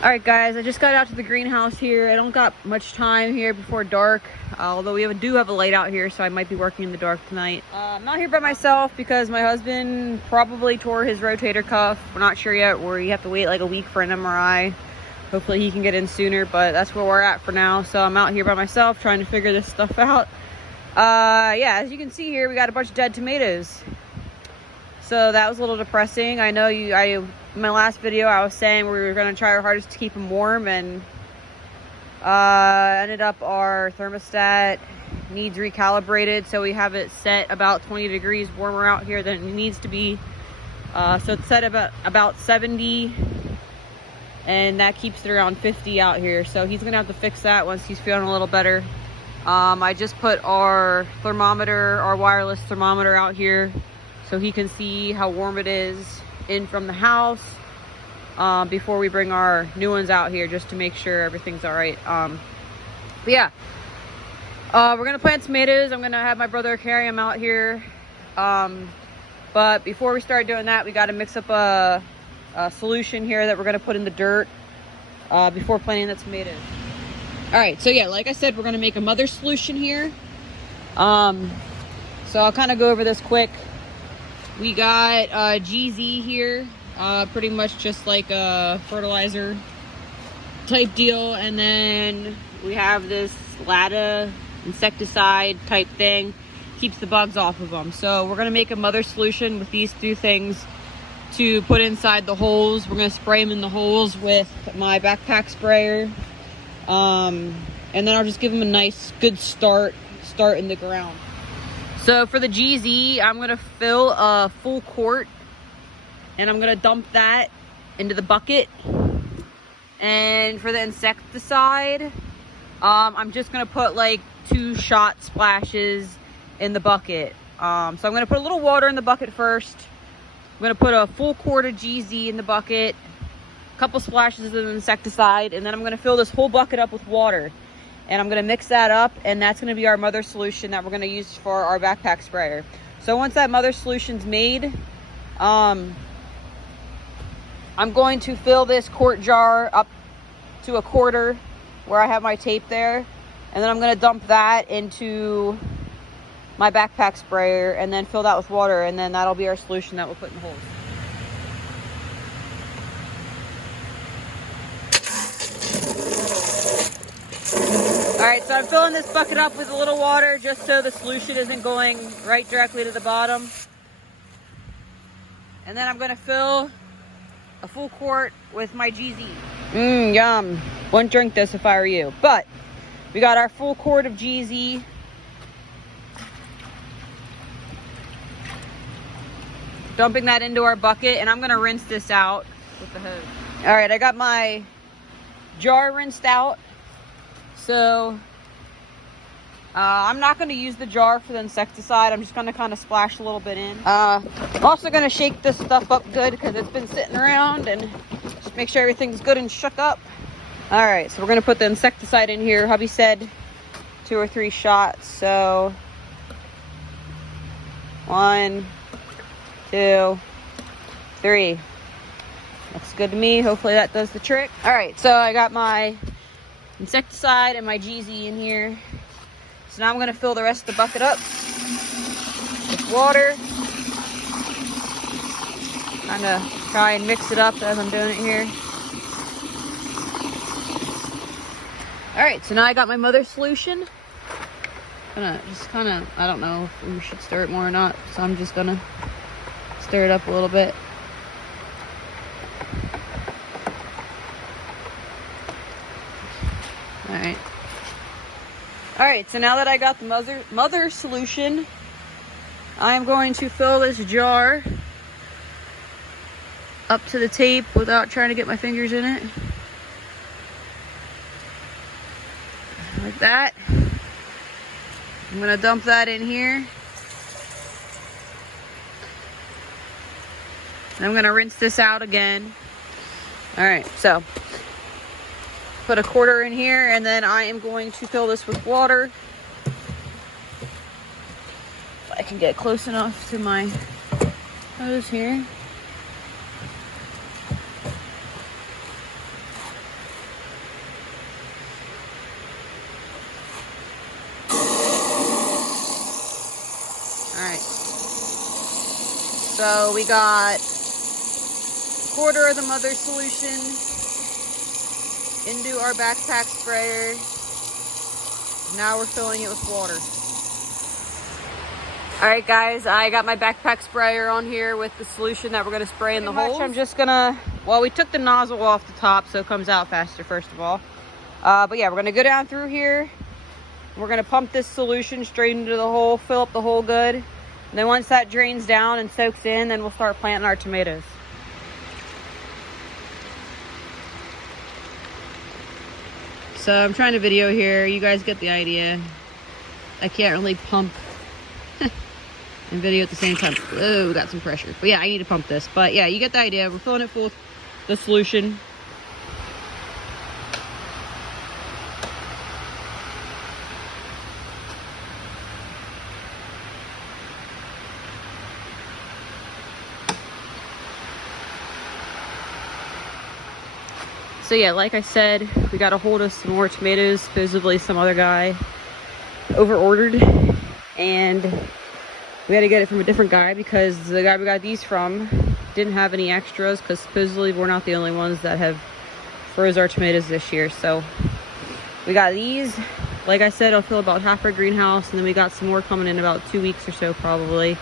All right, guys, I just got out to the greenhouse here. I don't got much time here before dark, although we do have a light out here, so I might be working in the dark tonight. I'm not here by myself because my husband probably tore his rotator cuff. We're not sure yet. We have to wait like a week for an MRI. Hopefully he can get in sooner, but that's where we're at for now. So I'm out here by myself trying to figure this stuff out. Yeah, as you can see here, we got a bunch of dead tomatoes. So that was a little depressing. I know in my last video I was saying we were going to try our hardest to keep them warm, and ended up our thermostat needs recalibrated, so we have it set about 20 degrees warmer out here than it needs to be. So it's set about 70, and that keeps it around 50 out here. So he's gonna have to fix that once he's feeling a little better. I just put our wireless thermometer out here so he can see how warm it is in from the house before we bring our new ones out here, just to make sure everything's all right. But yeah, we're gonna plant tomatoes. I'm gonna have my brother carry them out here. But before we start doing that, we got to mix up a solution here that we're gonna put in the dirt before planting the tomatoes. All right, so yeah, like I said, we're gonna make a mother solution here. So I'll kind of go over this quick. We got GZ here, pretty much just like a fertilizer type deal, and then we have this Lada insecticide type thing, keeps the bugs off of them. So we're gonna make a mother solution with these two things to put inside the holes. We're gonna spray them in the holes with my backpack sprayer. And then I'll just give them a nice good start in the ground. So for the GZ, I'm gonna fill a full quart and I'm gonna dump that into the bucket. And for the insecticide, I'm just gonna put like 2 shot splashes in the bucket. So I'm gonna put a little water in the bucket first. I'm gonna put a full quart of GZ in the bucket, couple splashes of insecticide, and then I'm gonna fill this whole bucket up with water, and I'm gonna mix that up, and that's gonna be our mother solution that we're gonna use for our backpack sprayer. So once that mother solution's made, I'm going to fill this quart jar up to a quarter where I have my tape there, and then I'm gonna dump that into my backpack sprayer and then fill that with water, and then that'll be our solution that we'll put in the holes. All right, so I'm filling this bucket up with a little water just so the solution isn't going right directly to the bottom. And then I'm gonna fill a full quart with my GZ. Yum. Wouldn't drink this if I were you. But we got our full quart of GZ. Dumping that into our bucket, and I'm gonna rinse this out with the hose. All right, I got my jar rinsed out. So I'm not going to use the jar for the insecticide. I'm just going to kind of splash a little bit in. I'm also going to shake this stuff up good because it's been sitting around, and just make sure everything's good and shook up. All right, so we're going to put the insecticide in here. Hubby said 2 or 3 shots. So 1, 2, 3. Looks good to me. Hopefully that does the trick. All right, so I got my insecticide and my GZ in here. So now I'm gonna fill the rest of the bucket up with water. Kind of try and mix it up as I'm doing it here. All right, so now I got my mother solution. I don't know if we should stir it more or not, so I'm just gonna stir it up a little bit. All right, so now that I got the mother solution, I'm going to fill this jar up to the tape without trying to get my fingers in it. Like that. I'm gonna dump that in here. And I'm gonna rinse this out again. All right, so put a quarter in here, and then I am going to fill this with water. If I can get close enough to my hose here. So we got quarter of the mother solution into our backpack sprayer. Now we're filling it with water. All right, guys, I got my backpack sprayer on here with the solution that we're gonna spray in the holes. I'm just gonna, well, we took the nozzle off the top so it comes out faster, first of all. But yeah, we're gonna go down through here. We're gonna pump this solution straight into the hole, fill up the hole good. And then once that drains down and soaks in, then we'll start planting our tomatoes. So I'm trying to video here. You guys get the idea. I can't really pump and video at the same time. Oh, got some pressure. But yeah, I need to pump this. But yeah, you get the idea. We're filling it full with the solution. So yeah, like I said, we got a hold of some more tomatoes. Supposedly some other guy over-ordered, and we had to get it from a different guy because the guy we got these from didn't have any extras, because supposedly we're not the only ones that have froze our tomatoes this year. So we got these. Like I said, I'll fill about half our greenhouse, and then we got some more coming in about 2 weeks or so probably.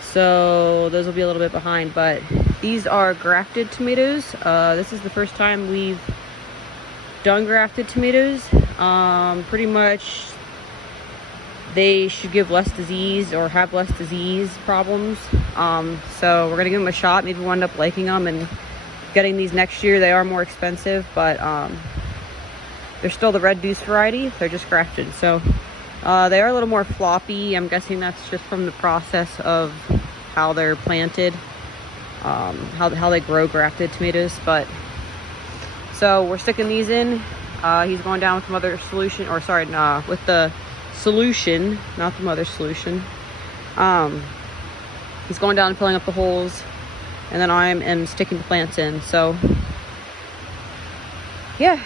So those will be a little bit behind, but these are grafted tomatoes. This is the first time we've done grafted tomatoes. Pretty much they should give less disease or have less disease problems. So we're gonna give them a shot. Maybe we'll end up liking them and getting these next year. They are more expensive, but they're still the red deuce variety. They're just grafted. So they are a little more floppy. I'm guessing that's just from the process of how they're planted, how they grow grafted tomatoes. But so we're sticking these in. He's going down with the mother solution, or sorry, with the solution, not the mother solution. He's going down and filling up the holes, and then I am sticking the plants in. So yeah,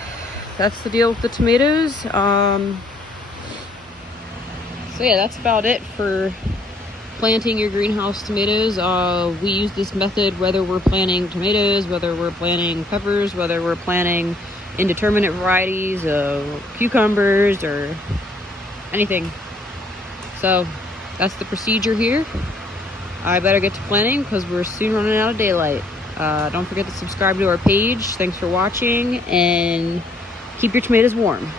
that's the deal with the tomatoes. So yeah, that's about it for planting your greenhouse tomatoes. We use this method whether we're planting tomatoes, whether we're planting peppers, whether we're planting indeterminate varieties of cucumbers or anything. So that's the procedure here. I better get to planting because we're soon running out of daylight. Don't forget to subscribe to our page. Thanks for watching, and keep your tomatoes warm.